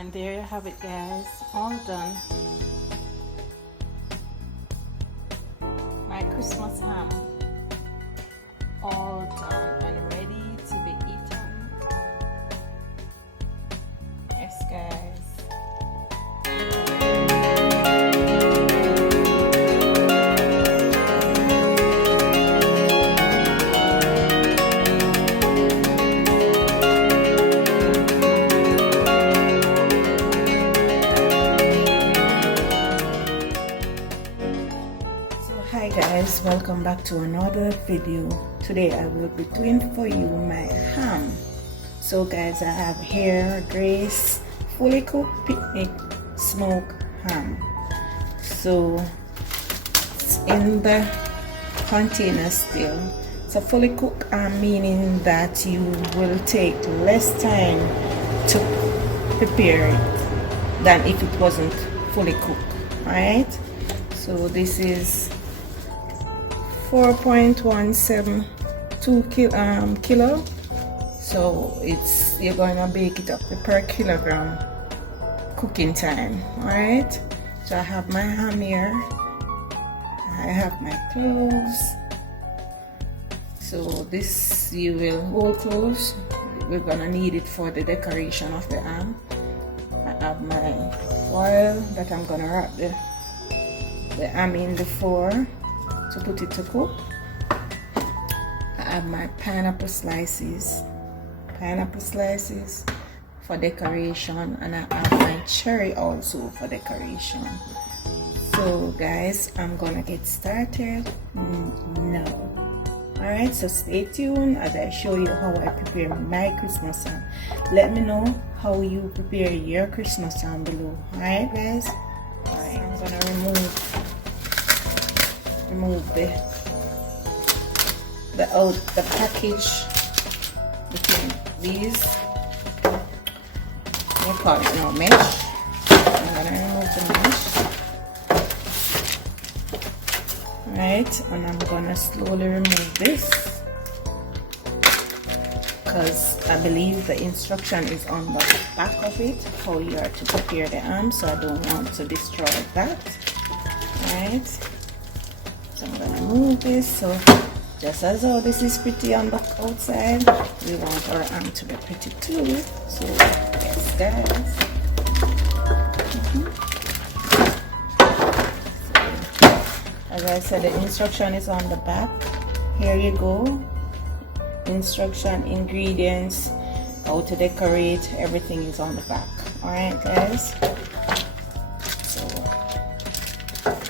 And there you have it, guys, all done. My Christmas ham all done and ready to be eaten. Yes, guys. Hi guys, welcome back to another video. Today I will be doing for you my ham. So guys, I have here Grace fully cooked picnic smoked ham. So it's in the container still. So fully cooked meaning that you will take less time to prepare it than if it wasn't fully cooked. Alright, so this is 4.172 kilo. So you're gonna bake it up per kilogram cooking time. All right, so I have my ham here, I have my cloves. So this you will whole cloves, we're gonna need it for the decoration of the ham. I have my foil that I'm gonna wrap the ham in before to put it to cook. I have my pineapple slices for decoration, and I have my cherry also for decoration. So guys, I'm gonna get started now. Alright, so stay tuned as I show you how I prepare my Christmas ham. Let me know how you prepare your Christmas ham below. Alright guys, alright, I'm gonna remove the package between these. We call it now mesh. I'm gonna remove the mesh. Right, and I'm gonna slowly remove this because I believe the instruction is on the back of it how you are to prepare the ham, so I don't want to destroy that. Right, so I'm gonna move this. So just as how this is pretty on the outside, we want our ham to be pretty too. So yes guys. As I said, the instruction is on the back. Here you go. Instruction, ingredients, how to decorate, everything is on the back. Alright guys. So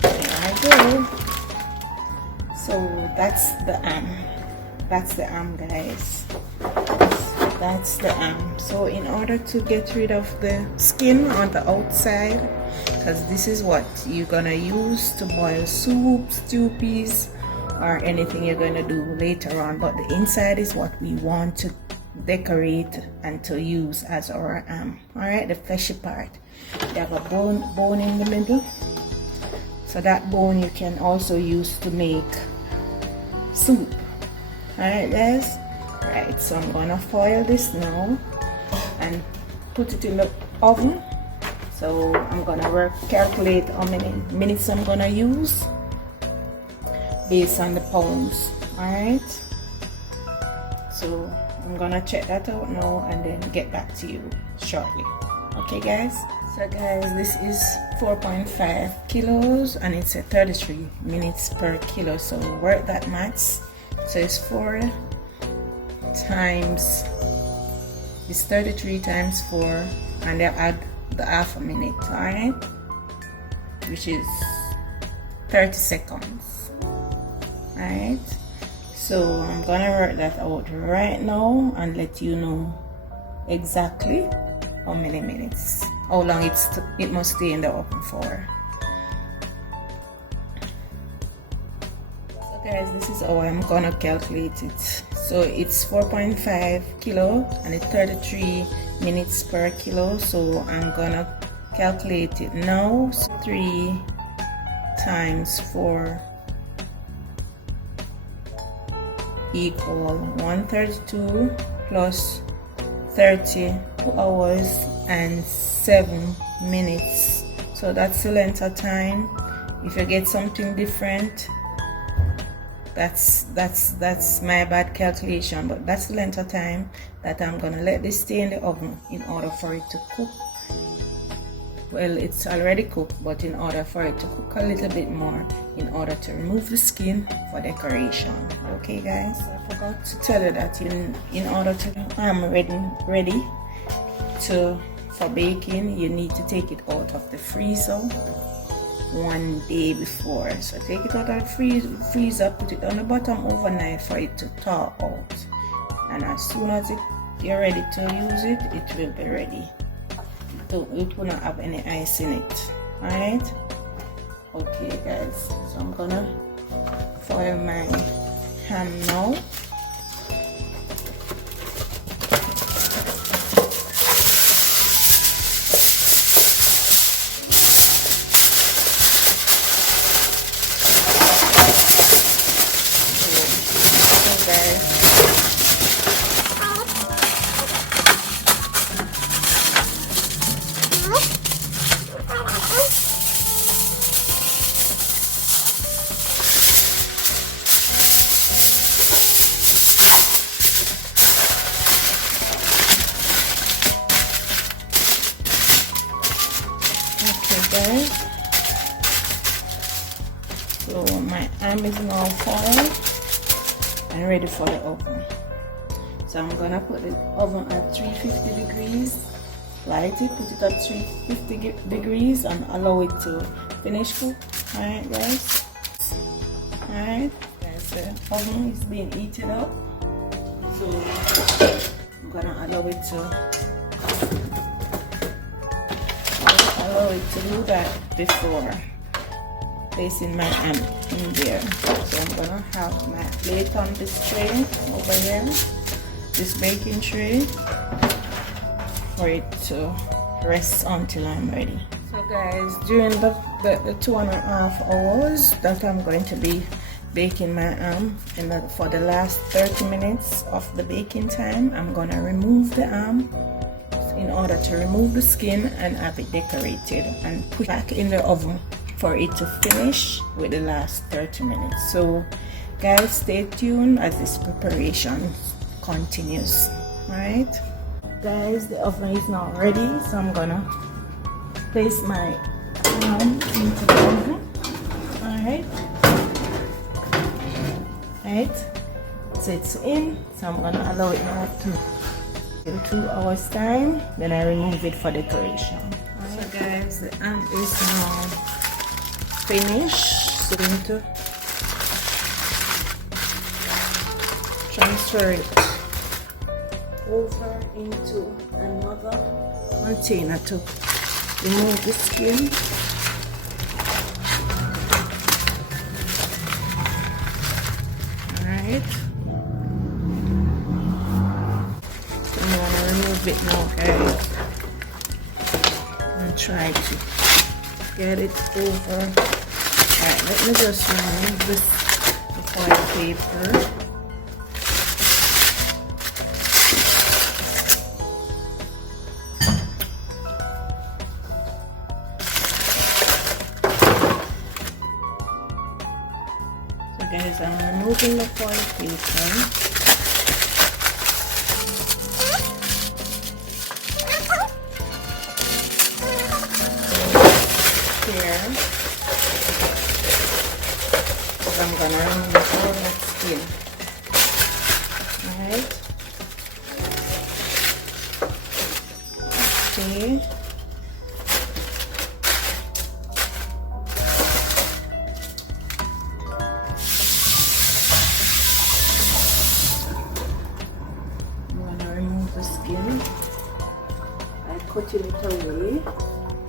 there I go. So that's the ham. That's the ham guys. That's the ham. So in order to get rid of the skin on the outside, because this is what you're gonna use to boil soup, stew peas, or anything you're gonna do later on, but the inside is what we want to decorate and to use as our ham. All right, the fleshy part. You have a bone in the middle, so that bone you can also use to make soup. All right guys, right, so I'm gonna foil this now and put it in the oven. So I'm gonna calculate how many minutes I'm gonna use based on the pounds. Alright, so I'm gonna check that out now and then get back to you shortly. Okay guys, so guys, this is 4.5 kilos and it's a 33 minutes per kilo, so work that maths. So it's 4 times, it's 33 times 4, and they'll add the half a minute. Alright, which is 30 seconds. Alright, so I'm gonna work that out right now and let you know exactly how many minutes, how long it must stay in the oven for. So guys, this is how I'm gonna calculate it. So it's 4.5 kilo and it's 33 minutes per kilo. So I'm gonna calculate it now. So 3 times 4 equal 132 plus 30 2 hours and 7 minutes. So that's the length of time. If you get something different, that's my bad calculation, but that's the length of time that I'm gonna let this stay in the oven in order for it to cook. Well, it's already cooked, but in order for it to cook a little bit more, in order to remove the skin for decoration. Okay guys, I forgot to tell you that in order to ready for baking, you need to take it out of the freezer 1 day before. So take it out of the freezer, put it on the bottom overnight for it to thaw out, and as soon as you're ready to use it, it will be ready. It will not have any ice in it. Alright, okay guys, so I'm gonna foil my ham now. So my ham is now foiled and ready for the oven. So I'm gonna put the oven at 350 degrees, light it, put it at 350 degrees and allow it to finish cook. Alright guys, alright guys, the oven is being heated up, so I'm gonna allow it to do that before placing my ham in there. So I'm gonna have my plate on this tray over here, this baking tray, for it to rest until I'm ready. So guys, during the 2.5 hours that I'm going to be baking my ham, and for the last 30 minutes of the baking time, I'm gonna remove the ham in order to remove the skin and have it decorated and put back in the oven for it to finish with the last 30 minutes. So guys, stay tuned as this preparation continues. Alright guys, the oven is now ready, so I'm gonna place my ham into the oven. Alright, so it's in, so I'm gonna allow it now to in 2 hours time, then I remove it for decoration. So guys, the ham is now finished, so I'm going to transfer it over into another container to remove the skin. Alright, I'm gonna remove it now guys and try to get it over. Alright, let me just remove this foil paper. So guys, I'm removing the foil paper. I'm gonna remove all that skin. Alright. Okay. I'm gonna remove the skin and cutting it away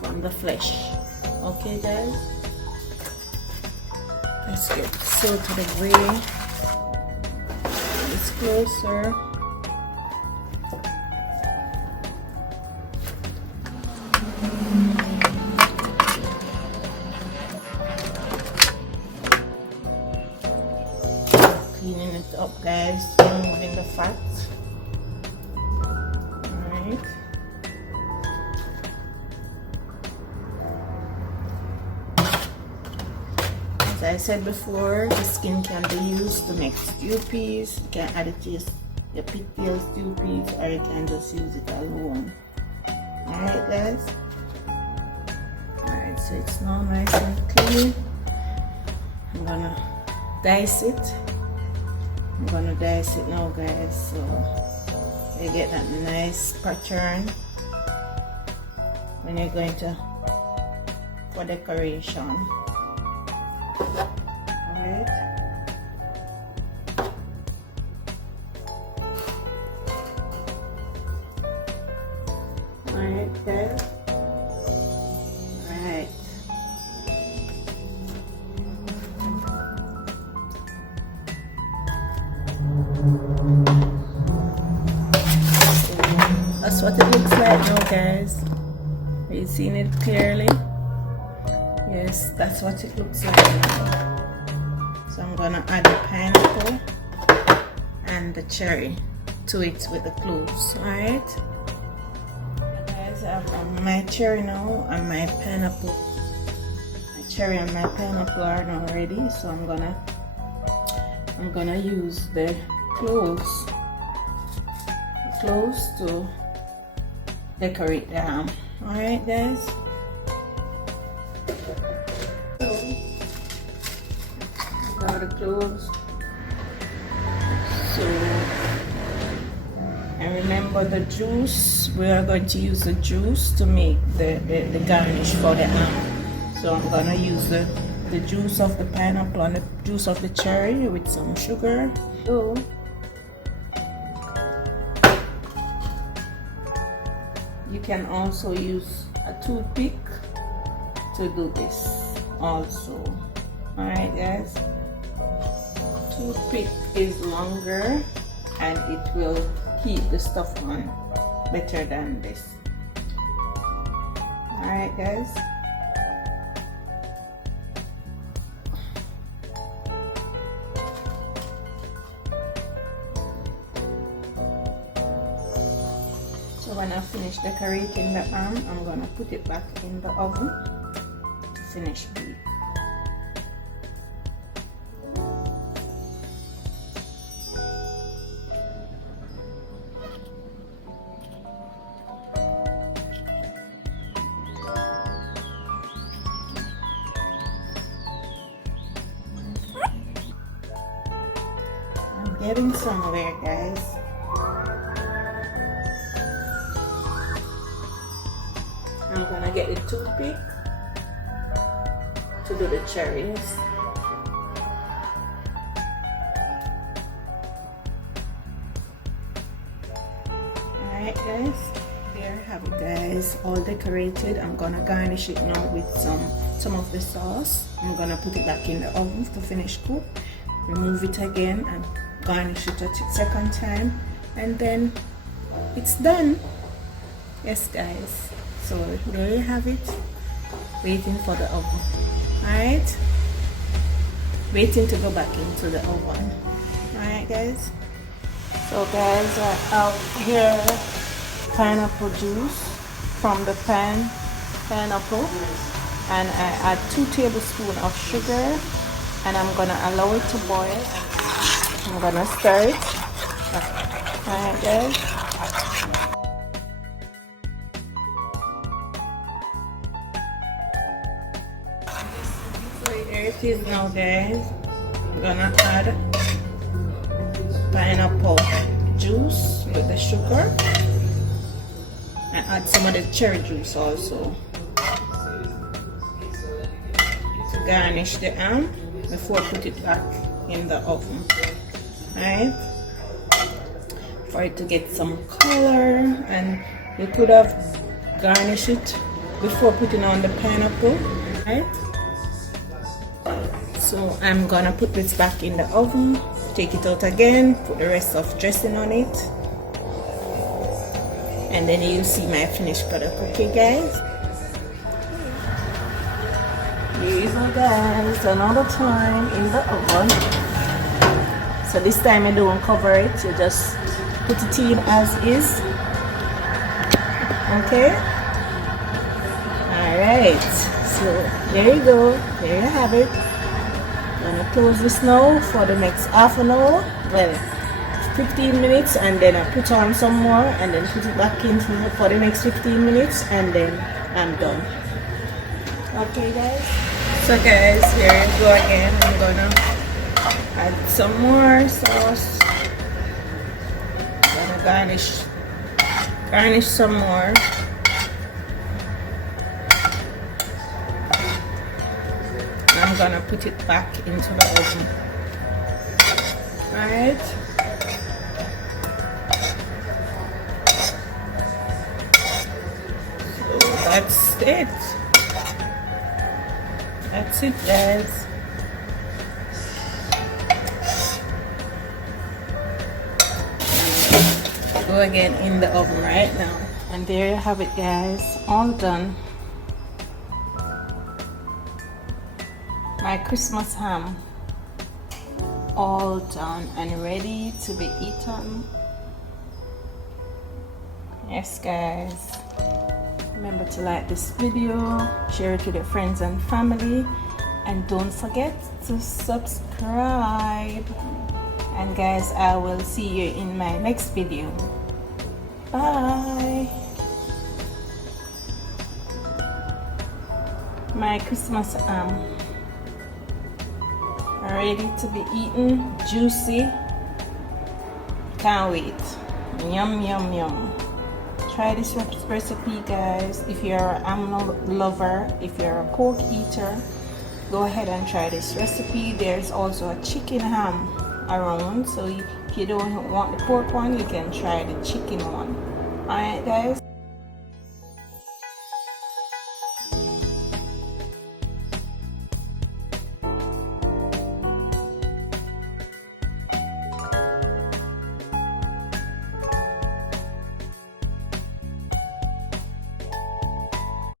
from the flesh. Okay guys? Let's get so to the way. It's closer. Cleaning it up guys, removing the fat. Alright. As I said before, the skin can be used to make stew peas. You can add it to your pigtail stew peas, or you can just use it alone. Alright guys. Alright, so it's now nice and clean. I'm gonna dice it. I'm gonna dice it now guys, so you get that nice pattern when you're going to for decoration. Alright. Alright guys. Alright. That's what it looks like now guys. Are you seeing it clearly? Yes, that's what it looks like now. So I'm gonna add the pineapple and the cherry to it with the cloves. Alright guys, I've my cherry now and my pineapple. My cherry and my pineapple are now ready, so I'm gonna use the cloves to decorate the ham. Alright guys. Got the cloves. So and remember the juice, we are going to use the juice to make the garnish for the ham. So I'm gonna use the juice of the pineapple and the juice of the cherry with some sugar. So you can also use a toothpick to do this also. Alright guys, toothpick is longer and it will keep the stuff on better than this. Alright guys. So when I finish decorating the ham, I'm gonna put it back in the oven to finish bake. I'm getting somewhere, guys. I'm gonna get the toothpick to do the cherries. Alright guys, there you have it guys, all decorated. I'm gonna garnish it now with some of the sauce. I'm gonna put it back in the oven to finish cook, remove it again and garnish it a second time, and then it's done. Yes guys. So there you have it, waiting for the oven. Alright, waiting to go back into the oven. Alright guys, so guys, I have here pineapple juice from the pineapple, and I add 2 tablespoons of sugar, and I'm gonna allow it to boil. I'm gonna stir it. Alright guys. Here it is now guys. I'm gonna add pineapple juice with the sugar and add some of the cherry juice also to garnish the ham before I put it back in the oven. Alright, for it to get some color, and you could have garnished it before putting on the pineapple. Right? So I'm gonna put this back in the oven, take it out again, put the rest of dressing on it, and then you see my finished product. Okay guys, here you go guys, another time in the oven. So this time I don't cover it, you just put it in as is. Okay, all right, so there you go, there you have it. I'm gonna close this now for the next half an hour, well 15 minutes, and then I put on some more and then put it back in for the next 15 minutes, and then I'm done. Okay guys, so guys, here you go again. I'm gonna add some more sauce. I'm gonna garnish some more. I'm gonna put it back into the oven. Alright. So that's it. That's it, guys. Go again in the oven right now. And there you have it, guys. All done. My Christmas ham all done and ready to be eaten. Yes guys, remember to like this video, share it with your friends and family, and don't forget to subscribe. And guys, I will see you in my next video. Bye. My Christmas ham ready to be eaten, juicy, can't wait, yum yum yum. Try this recipe guys. If you're a ham lover, if you're a pork eater, go ahead and try this recipe. There's also a chicken ham around, so if you don't want the pork one, you can try the chicken one. Alright guys.